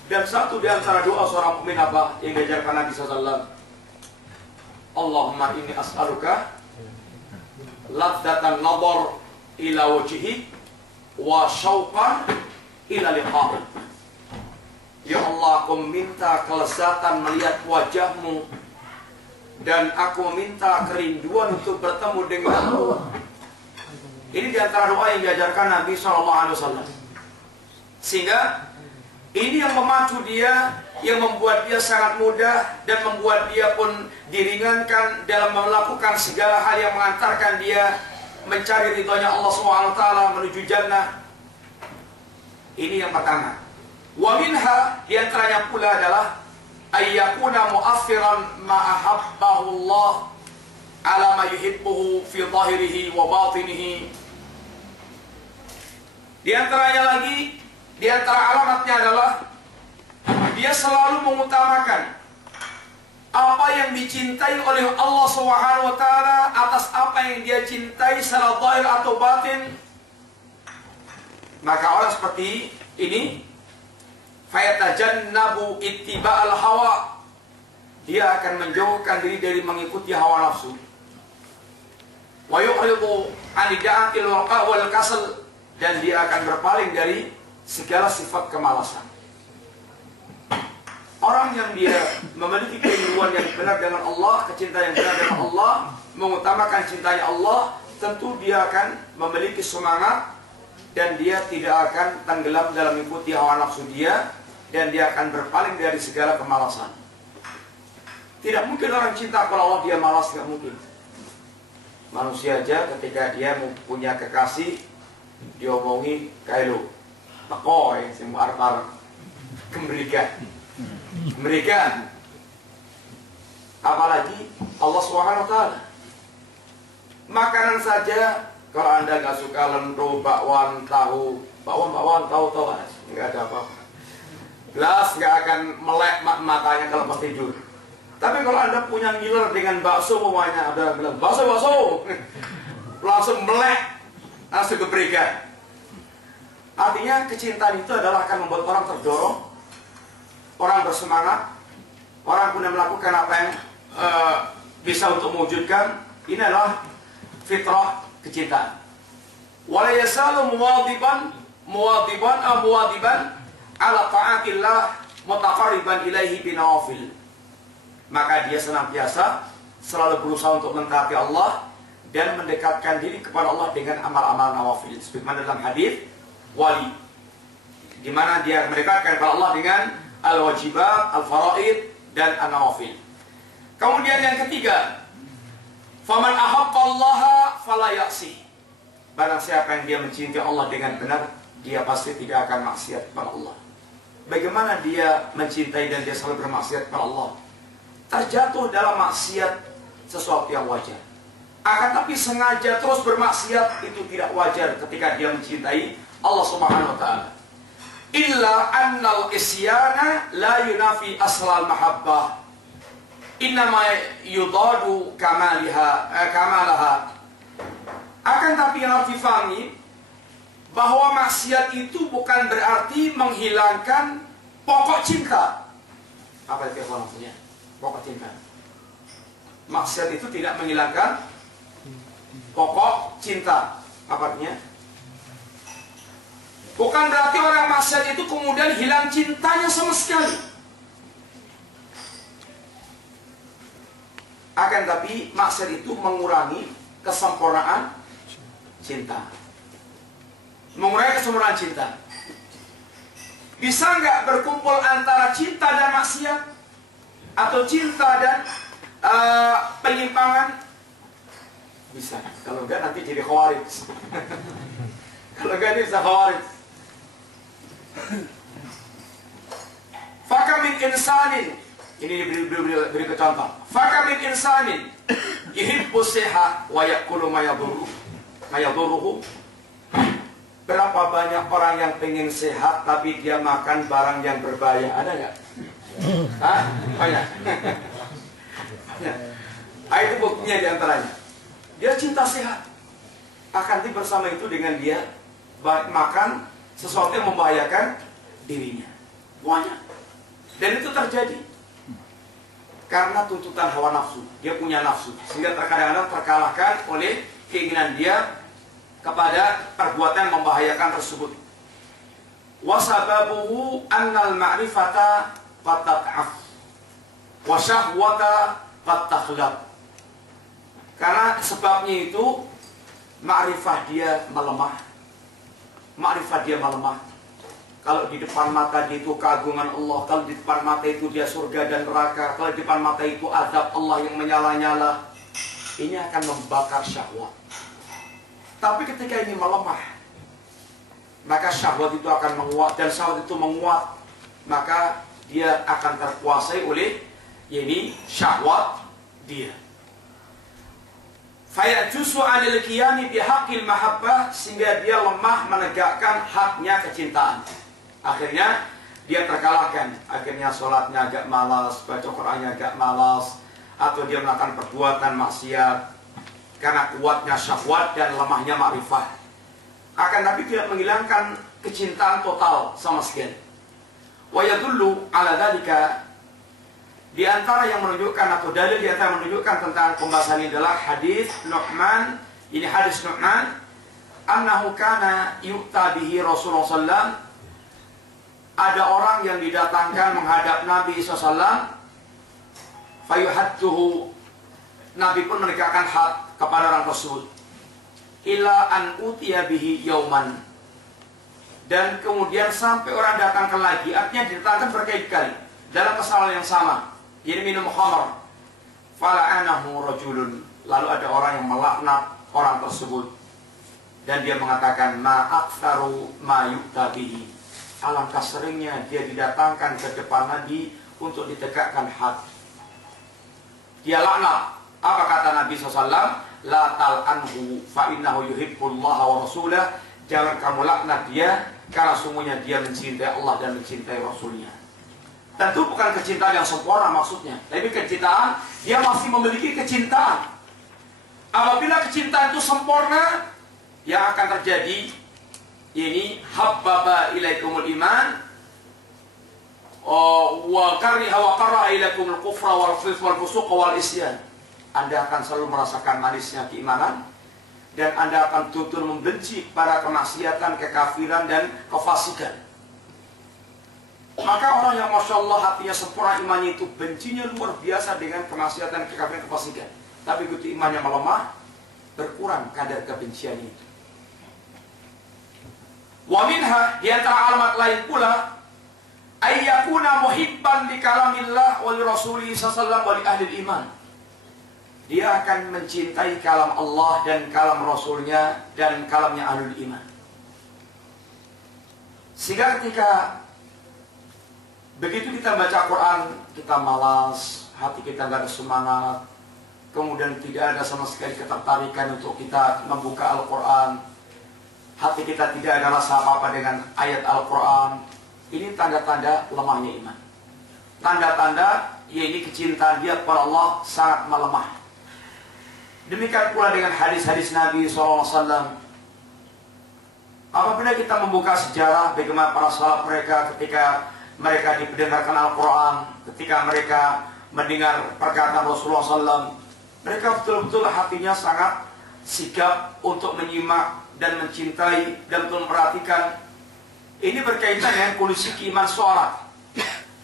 Dan satu di antara doa seorang mukmin apa yang diajarkan Nabi SAW, Allahumma inni as'aluka ladzatan nadhar ila wajhi wa syauqan ila liqa'i. Ya Allah, aku minta kelezatan melihat wajahmu, dan aku minta kerinduan untuk bertemu denganmu. Ini diantara doa yang diajarkan Nabi SAW. Sehingga ini yang memacu dia, yang membuat dia sangat mudah, dan membuat dia pun diringankan dalam melakukan segala hal yang mengantarkan dia mencari ridhonya Allah SWT menuju jannah. Ini yang pertama. Wa minha, diantaranya pula adalah ayyakuna mu'affiran ma'ahabbahu Allah ala ma yuhibbuhu fi zahirihi wa batinihi. Diantaranya lagi, diantara alamatnya adalah dia selalu mengutamakan apa yang dicintai oleh Allah Subhanahu wa taala atas apa yang dia cintai secara zahir atau batin. Maka orang seperti ini fayatajannabu ittiba'al hawa, dia akan menjauhkan diri dari mengikuti hawa nafsu. Wa yu'ridu 'an da'atil waqa' wal kasal, dan dia akan berpaling dari segala sifat kemalasan. Orang yang dia memiliki kerinduan yang benar dengan Allah, kecintaan yang benar dengan Allah, mengutamakan cintanya Allah, tentu dia akan memiliki semangat, dan dia tidak akan tenggelam dalam mengikuti hawa nafsu dia, dan dia akan berpaling dari segala kemalasan. Tidak mungkin orang cinta kepada Allah dia malas, tidak mungkin. Manusia aja ketika dia punya kekasih, diomongi kailo teko ya, sing arep-arep kemberikan. Apalagi Allah SWT. Makanan saja, kalau Anda nggak suka lento, bakwan, tahu, bakwan, tahu, nggak ada apa-apa. Gelas nggak akan melek matanya kalau pas tidur. Tapi kalau Anda punya ngiler dengan bakso, semuanya ada bilang bakso, langsung melek, langsung keberikan. Artinya kecintaan itu adalah akan membuat orang terdorong, orang bersemangat, orang punya melakukan apa yang bisa untuk mewujudkan. Ini adalah fitrah kecintaan. Wala yasalu muwadiban ala ta'atillah mutaqarriban ilaihi binawafil. Maka dia senantiasa selalu berusaha untuk mentaati Allah dan mendekatkan diri kepada Allah dengan amal-amal nawafil. Sebagaimana dalam hadis wali, di mana dia mendekatkan kepada Allah dengan al-wajibat, al-faraid, dan an-nawafil. Kemudian yang ketiga, faman ahabballaha fala ya'si. Barang siapa yang dia mencintai Allah dengan benar, dia pasti tidak akan maksiat kepada Allah. bagaimana dia mencintai dan dia selalu bermaksiat kepada Allah, terjatuh dalam maksiat sesuatu yang wajar. Akan tapi sengaja terus bermaksiat itu tidak wajar ketika dia mencintai Allah Subhanahu wa taala. Illa annal isyana la yunafi aslal mahabbah. Innama yudadu kamalaha. Akan tapi yang harus difahami bahwa maksiat itu bukan berarti menghilangkan pokok cinta. Apa itu maksudnya? Pokok cinta. Maksiat itu tidak menghilangkan pokok cinta. Apa artinya? Bukan berarti orang maksiat itu kemudian hilang cintanya sama sekali. Akan tapi maksiat itu mengurangi kesempurnaan cinta. Mengurangi kesempurnaan cinta. Bisa nggak berkumpul antara cinta dan maksiat? Atau cinta dan penyimpangan? Bisa. Kalau enggak nanti jadi khawarij. Kalau enggak ini bisa khawarij. Fakamin insanin. Ini beri contoh. Fakamin insanin yuhibbu siha wa yakulu ma yaduruhu. Berapa banyak orang yang pengen sehat tapi dia makan barang yang berbahaya? Ada nggak? Hah? Banyak. Itu buktinya diantaranya. Dia cinta sehat. Akan tapi bersama itu dengan dia makan sesuatu yang membahayakan dirinya. Banyak. Dan itu terjadi karena tuntutan hawa nafsu. Dia punya nafsu, sehingga terkadang-kadang terkalahkan oleh keinginan dia kepada perbuatan yang membahayakan tersebut. Wasababuhu annal ma'rifata qad tat'af wa syahwata qad takhlab. Karena sebabnya itu ma'rifah dia melemah. Ma'rifah dia melemah. Kalau di depan mata dia itu keagungan Allah, kalau di depan mata itu dia surga dan neraka, kalau di depan mata itu azab Allah yang menyala-nyala, ini akan membakar syahwat. Tapi ketika ini melemah, maka syahwat itu akan menguat, dan syahwat itu menguat, maka dia akan terkuasai oleh ini syahwat dia. Fayajusu 'anil qiyami bihaqqil mahabbah, sehingga dia lemah menegakkan haknya kecintaan. Akhirnya dia terkalahkan. Akhirnya sholatnya agak malas, baca Qur'annya agak malas, atau dia melakukan perbuatan maksiat karena kuatnya syahwat dan lemahnya ma'rifah. Akan tapi tidak menghilangkan kecintaan total sama sekali. Wa yadullu 'ala dzalika, di antara yang menunjukkan atau dalil di antara yang menunjukkan tentang pembahasan ini adalah hadis Nu'man. Ini hadis Nu'man, annahu kana yu'ta bihi Rasulullah sallallahu. Ada orang yang didatangkan menghadap Nabi SAW, fayuhadduhu, Nabi pun menegakkan had kepada orang tersebut, ila an utiya bihi yauman, dan kemudian sampai orang datangkan lagi, artinya didatangkan berkali-kali dalam kesalahan yang sama. Jadi minum khamr, fala'anahu rajulun, lalu ada orang yang melaknat orang tersebut, dan dia mengatakan ma aktsaru ma yu'ta bihi, alangkah seringnya dia didatangkan ke depan Nabi untuk ditegakkan had. Dia laknat. Apa kata Nabi SAW? La tal'anhu fa innahu yuhibbullaha wa rasulah. Jangan kamu laknat dia, karena sungguhnya dia mencintai Allah dan mencintai Rasulnya. Tentu bukan kecintaan yang sempurna maksudnya, tapi kecintaan, dia masih memiliki kecintaan. Apabila kecintaan itu sempurna, yang akan terjadi ini habbaba ilaikumul iman wa kariha wa karaha ilaikumul kufra wal fusuq wal isyan. Anda akan selalu merasakan manisnya keimanan, dan Anda akan tutur membenci para kemaksiatan, kekafiran dan kefasikan. Maka orang yang Masya Allah hatinya sempurna imannya itu, bencinya luar biasa dengan kemaksiatan, kekafiran, kefasikan. Tapi begitu imannya melemah, berkurang kadar kebenciannya itu. Wa minha, di antara alamat lain pula, ayyakuna muhibban li kalamillah wa li rasulih sallallahu wa li ahli iman. Dia akan mencintai kalam Allah dan kalam Rasulnya dan kalamnya ahlul iman. Sehingga ketika Begitu kita baca Quran, kita malas, hati kita nggak ada semangat, kemudian tidak ada sama sekali ketertarikan untuk kita membuka Al-Quran, hati kita tidak ada rasa apa-apa dengan ayat Al-Quran. Ini tanda-tanda lemahnya iman. Tanda-tanda yaitu kecintaan dia kepada Allah sangat melemah. Demikian pula dengan hadis-hadis Nabi SAW. Apabila kita membuka sejarah bagaimana para sahabat mereka ketika mereka diperdengarkan Al-Quran, ketika mereka mendengar perkataan Rasulullah SAW, mereka betul-betul hatinya sangat sigap untuk menyimak dan mencintai dan betul memperhatikan. Ini berkaitan dengan kondisi iman seorang.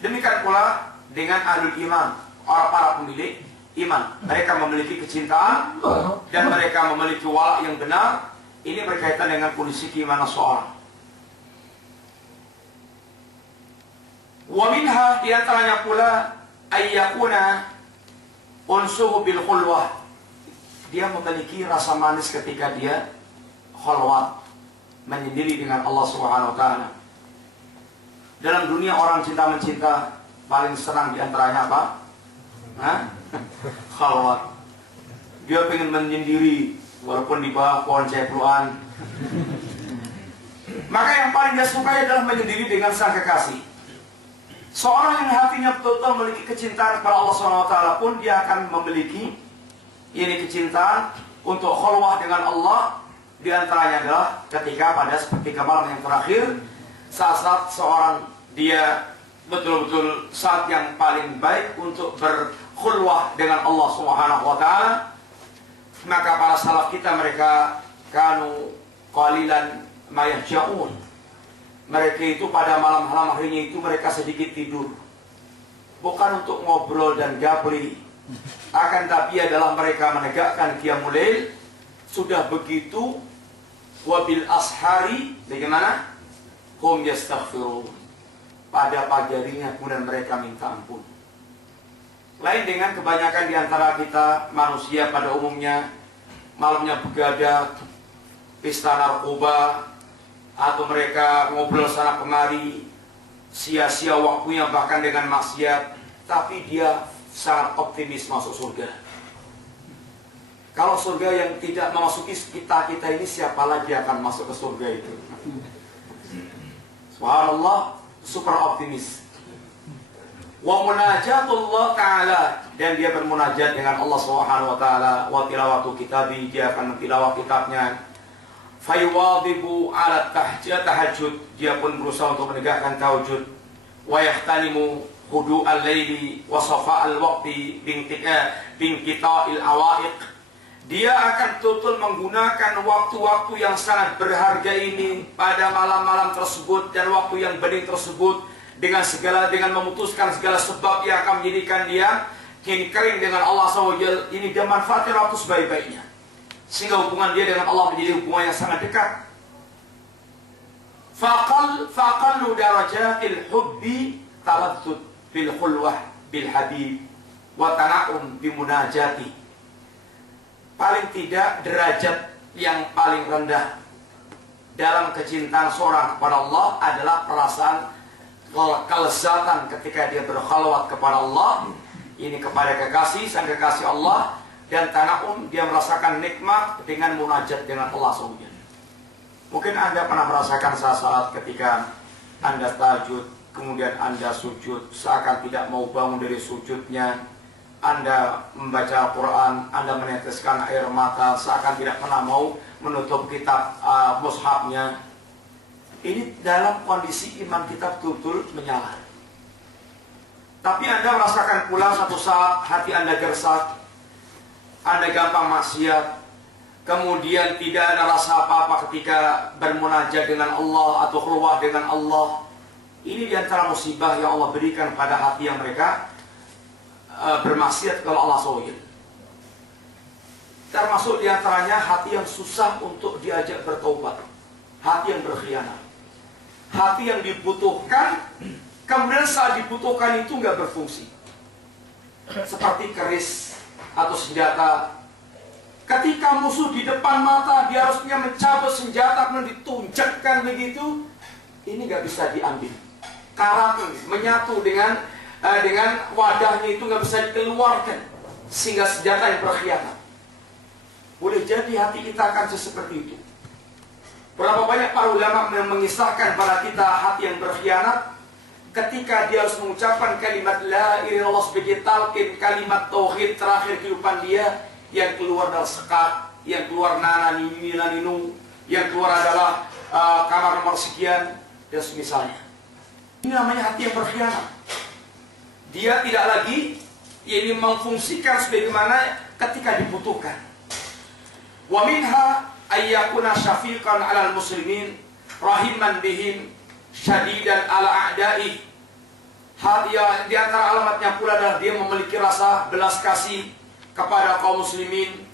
Demikian pula dengan ahlul iman, orang para pemilik iman. Mereka memiliki kecintaan dan mereka memiliki wala yang benar. Ini berkaitan dengan kondisi keimanan seorang. Wa minha, di antaranya pula ayyakuna unsuhu bil khulwah. Dia memiliki rasa manis ketika dia khulwat, menyendiri dengan Allah Subhanahu wa taala. Dalam dunia orang cinta mencinta paling senang di antaranya apa? Khulwat. Dia pengen menyendiri walaupun di bawah pohon cekluan. Maka yang paling dia sukai adalah menyendiri dengan sang kekasih. Seorang yang hatinya betul-betul memiliki kecintaan kepada Allah SWT pun dia akan memiliki ini kecintaan untuk khulwah dengan Allah. Di antaranya adalah ketika pada sepertiga malam yang terakhir, saat-saat seorang dia betul-betul saat yang paling baik untuk berkhulwah dengan Allah SWT. Maka para salaf kita mereka kanu qalilan ma yahja'un. Mereka itu pada malam-malam harinya itu mereka sedikit tidur. Bukan untuk ngobrol dan gapli, akan tapi adalah mereka menegakkan qiyamul lail. Sudah begitu wabil ashari, bagaimana? Hum yastaghfirun. Pada pagi harinya kemudian mereka minta ampun. Lain dengan kebanyakan di antara kita manusia pada umumnya, malamnya begadang, pesta narkoba, atau mereka ngobrol sana kemari, sia-sia waktunya bahkan dengan maksiat, tapi dia sangat optimis masuk surga. Kalau surga yang tidak memasuki kita ini, siapa lagi akan masuk ke surga itu? Subhanallah, super optimis. Wa munajatullah ta'ala, dan dia bermunajat dengan Allah Subhanahu wa taala. Wa tilawatu kitabi, dia akan tilawah kitabnya. Fayuwadibu ala tahajud, dia pun berusaha untuk menegakkan tahajud. Wa yahtanimu hudu al-laili wa safa al-waqti binqita'il awaiq. Dia akan betul-betul menggunakan waktu-waktu yang sangat berharga ini pada malam-malam tersebut dan waktu yang bening tersebut dengan memutuskan segala sebab yang akan menjadikan dia kering dengan Allah SWT. Ini dia manfaatkan waktu sebaik-baiknya, sehingga hubungan dia dengan Allah menjadi hubungan yang sangat dekat. Faqallu darajatil hubbi talazzud bil khulwah bil habib wa tana'um bi munajati. Paling tidak derajat yang paling rendah dalam kecintaan seorang kepada Allah adalah perasaan kelezatan ketika dia berkhalwat kepada Allah, ini kepada kekasih, sang kekasih Allah. Dan tana'um, dia merasakan nikmat dengan munajat dengan Allah SWT. Mungkin Anda pernah merasakan saat-saat ketika Anda tahajud, kemudian Anda sujud, seakan tidak mau bangun dari sujudnya. Anda membaca Al-Quran, Anda meneteskan air mata, seakan tidak pernah mau menutup kitab mushafnya. Ini dalam kondisi iman kita betul-betul menyala. Tapi Anda merasakan pula satu saat hati Anda gersak, Anda gampang maksiat, kemudian tidak ada rasa apa-apa ketika bermunajat dengan Allah atau khulwah dengan Allah. Ini diantara musibah yang Allah berikan pada hati yang mereka bermaksiat kepada Allah SWT. Termasuk diantaranya hati yang susah untuk diajak bertaubat, hati yang berkhianat, hati yang dibutuhkan, kemudian saat dibutuhkan itu nggak berfungsi, seperti keris atau senjata. Ketika musuh di depan mata, dia harusnya mencabut senjata dan ditunjukkan begitu. Ini nggak bisa diambil. karat, menyatu dengan wadahnya itu nggak bisa dikeluarkan, sehingga senjata yang berkhianat. Boleh jadi hati kita akan seperti itu. Berapa banyak para ulama yang mengisahkan pada kita hati yang berkhianat ketika dia harus mengucapkan kalimat la ilaha illallah sebagai talqin, kalimat tauhid terakhir kehidupan dia, yang keluar adalah sekat, yang keluar nana ninu, yang keluar adalah kamar nomor sekian dan semisalnya. Ini namanya hati yang berkhianat. Dia tidak lagi ini memfungsikan sebagaimana ketika dibutuhkan. Wa minha ayyakuna syafiqan 'alal muslimin rahiman bihim syadidan 'ala a'da'i. Di antara alamatnya pula adalah dia memiliki rasa belas kasih kepada kaum muslimin.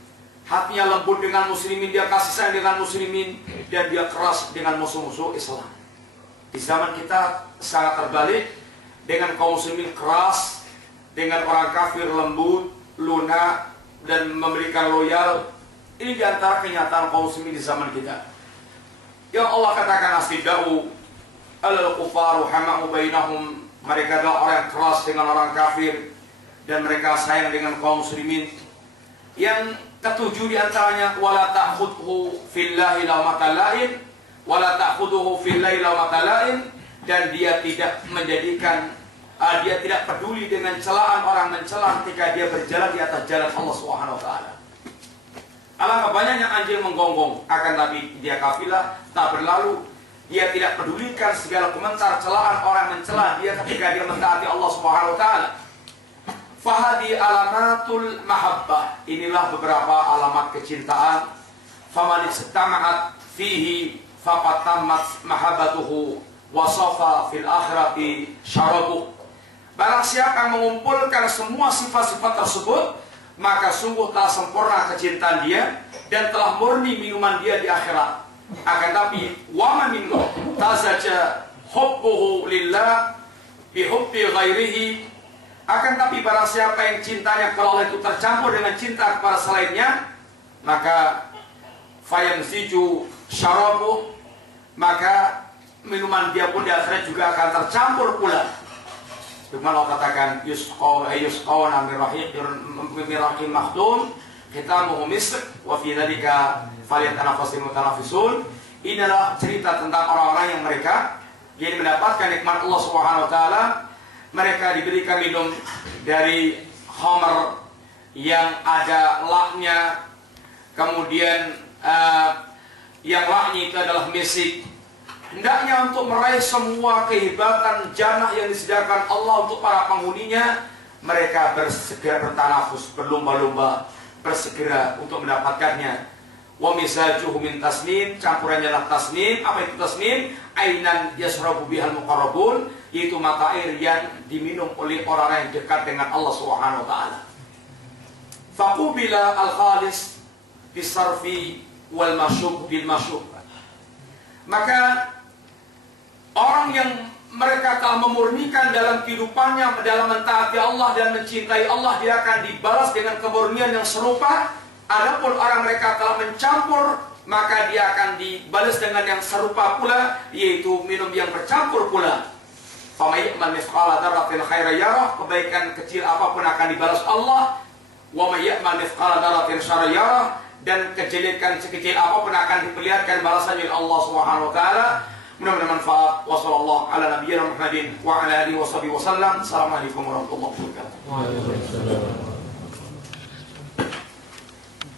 Hatinya lembut dengan muslimin, dia kasih sayang dengan muslimin, dan dia keras dengan musuh-musuh Islam. Di zaman kita sangat terbalik, dengan kaum muslimin keras, dengan orang kafir lembut, lunak, dan memberikan loyal. Ini diantara kenyataan kaum muslimin di zaman kita. Yang Allah katakan asyidda'u 'alal kuffar hama'u bainahum. Mereka adalah orang yang keras dengan orang kafir, dan mereka sayang dengan kaum muslimin. Yang ketujuh diantaranya wala ta'khudhu fillahi lawmatal la'in, wala ta'khudhu fillahi lawmatal la'in, dan dia tidak menjadikan dia tidak peduli dengan celaan orang mencela ketika dia berjalan di atas jalan Allah Subhanahu wa taala. Alangkah banyaknya anjing menggonggong, akan tapi dia kafilah tak berlalu. Dia tidak pedulikan segala komentar celaan orang mencela dia ketika dia mentaati Allah Subhanahu wa taala. Fahadi alamatul mahabbah. Inilah beberapa alamat kecintaan. Faman istama'at fihi faqad tammat mahabbatuhu wa safa fil akhirati syarabuh. Barang siapa yang mengumpulkan semua sifat-sifat tersebut, maka sungguh telah sempurna kecintaan dia dan telah murni minuman dia di akhirat. Akan tapi wa man minhu tazaja hubbuhu lillah bi hubbi ghairihi. Akan tapi barang siapa yang cintanya kalau Allah itu tercampur dengan cinta kepada selainnya, maka fayanziju syarabuh, maka minuman dia pun di akhirat juga akan tercampur pula. Sebagaimana Allah katakan yusqawna min rahiqin maktum khitamuhu misk wa fi dzalika falyatanafasul mutanafisun. Inilah cerita tentang orang-orang yang mereka yang mendapatkan nikmat Allah Subhanahu wa taala. Mereka diberikan minum dari khamr yang ada laknya, kemudian yang laknya itu adalah misik. Hendaknya untuk meraih semua kehebatan jannah yang disediakan Allah untuk para penghuninya, mereka bersegera bertanafus, berlomba-lomba, bersegera untuk mendapatkannya. Wa mizajuhu min tasnim, campurannya adalah tasnim. Apa itu tasnim? Ainan yasrabu bihal muqarrabun, yaitu mata air yang diminum oleh orang-orang yang dekat dengan Allah Subhanahu wa taala. Faqubila al-khalis bisarfi wal masyub bil masyub. Maka orang yang mereka telah memurnikan dalam kehidupannya dalam mentaati Allah dan mencintai Allah, dia akan dibalas dengan kemurnian yang serupa. Adapun orang mereka telah mencampur, maka dia akan dibalas dengan yang serupa pula, yaitu minum yang bercampur pula. Faman ya'mal mithqala dzarratin khairan yarah, kebaikan kecil apapun akan dibalas Allah. Wa may ya'mal mithqala dzarratin syarran yarah, dan kejelekan sekecil apapun akan diperlihatkan balasannya oleh Allah Subhanahu wa taala. Mudah-mudahan manfaat. Wassallallahu ala nabiyyina Muhammadin wa ala alihi washabihi wasallam. Assalamualaikum warahmatullahi wabarakatuh.